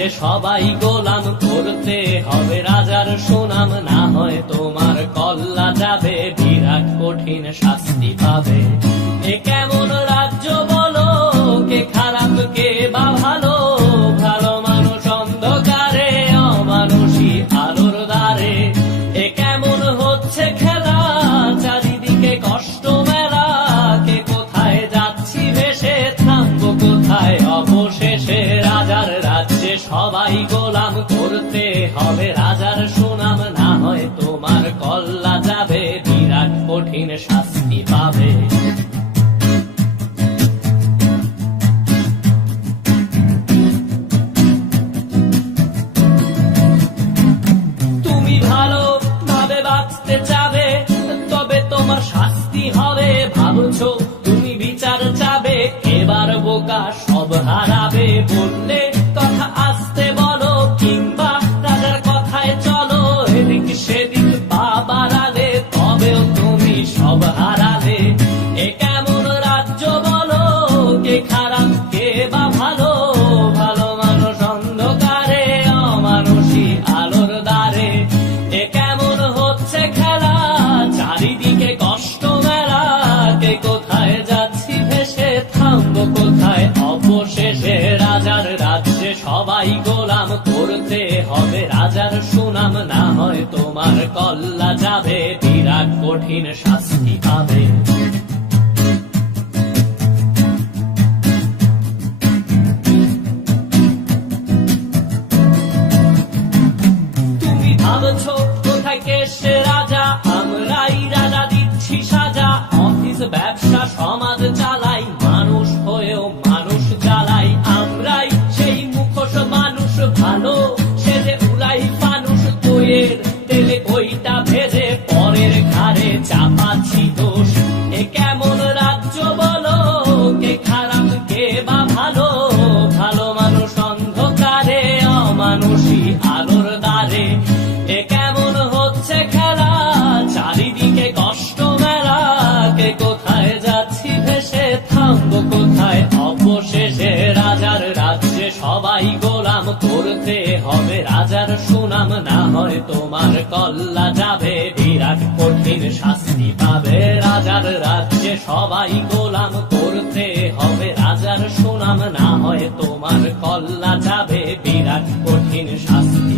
রাজ্যে সবাই গোলাম, করতে হবে রাজার সুনাম, না হয় তোমার কল্লা যাবে, বিরাট কঠিন শাস্তি পাবে। এ কেমন রাজ্য বলো, কে খারাপ কে বা ভালো, ভালো মানুষ অন্ধকারে, অমানুষী আলোর দ্বারে। এ কেমন হচ্ছে খেলা, চারিদিকে কষ্ট মেলা, কে কোথায় যাচ্ছি ভেসে, থামবো কোথায় অবশেষে। রাজার রাজ্যে সবাই গোলাম, করতে হবে রাজার সুনাম, না হয় তোমার কল্লা যাবে, বিরাট কঠিন শাস্তি পাবে। তুমি ভালো ভাবে বাঁচতে চাবে, তবে তোমার শাস্তি হবে। ভাবছো তুমি বিচার চাবে, এবার বোকা সব হারাবে। বললে কথা আসতে বলো, কিংবা রাজার কথায় চলো, এদিক সেদিক পা বাড়ালে, তবেও তুমি সব হারালে। এ কেমন রাজ্য বলো, কে খারাপ কে বা ভালো, ভালো মানুষ অন্ধকারে, অমানুষী আলোর দ্বারে। এ কেমন হচ্ছে খেলা, চারিদিকে কষ্ট মেলা, কে কোথায় যাচ্ছি ভেসে, থামবো কোথায় অবশেষে। রাজার রাজ্যে সবাই গোলাম, করতে হবে রাজার সুনাম, না হয় তোমার কল্লা যাবে, বিরাট কঠিন শাস্তি পাবে। তুমি ভাবছো কোথায় কে সে রাজা, আমরাই রাজা দিচ্ছি সাজা। অফিস ব্যবসা সমাজ চালাই, মানুষ হয়েও মানুষ জ্বালাই। আমরাই সেই মুখোশ মানুষ ভালো, সেজে উড়াই মানুষ দইয়ের তেলে, ওইটা ভেজে পরের ঘাড়ে চাপাচ্ছি দোষ। এ কেমন রাজ্য বলো, কে খারাপ কে বা ভালো, ভালো মানুষ অন্ধকারে, অমানুষী আলোর দ্বারে। এ কেমন হচ্ছে খেলা, চারিদিকে কষ্ট মেলা, কে কোথায় যাচ্ছি ভেসে, থামবো কোথায় অবশেষে। রাজার রাজ্যে সবাই গোলাম, করতে হবে রাজার সুনাম, না হয় তোমার কল্লা যাবে, বিরাট কঠিন শাস্তি পাবে। রাজার রাজ্যে সবাই গোলাম, করতে হবে রাজার সুনাম, না হয় তোমার কল্লা যাবে, বিরাট কঠিন শাস্তি।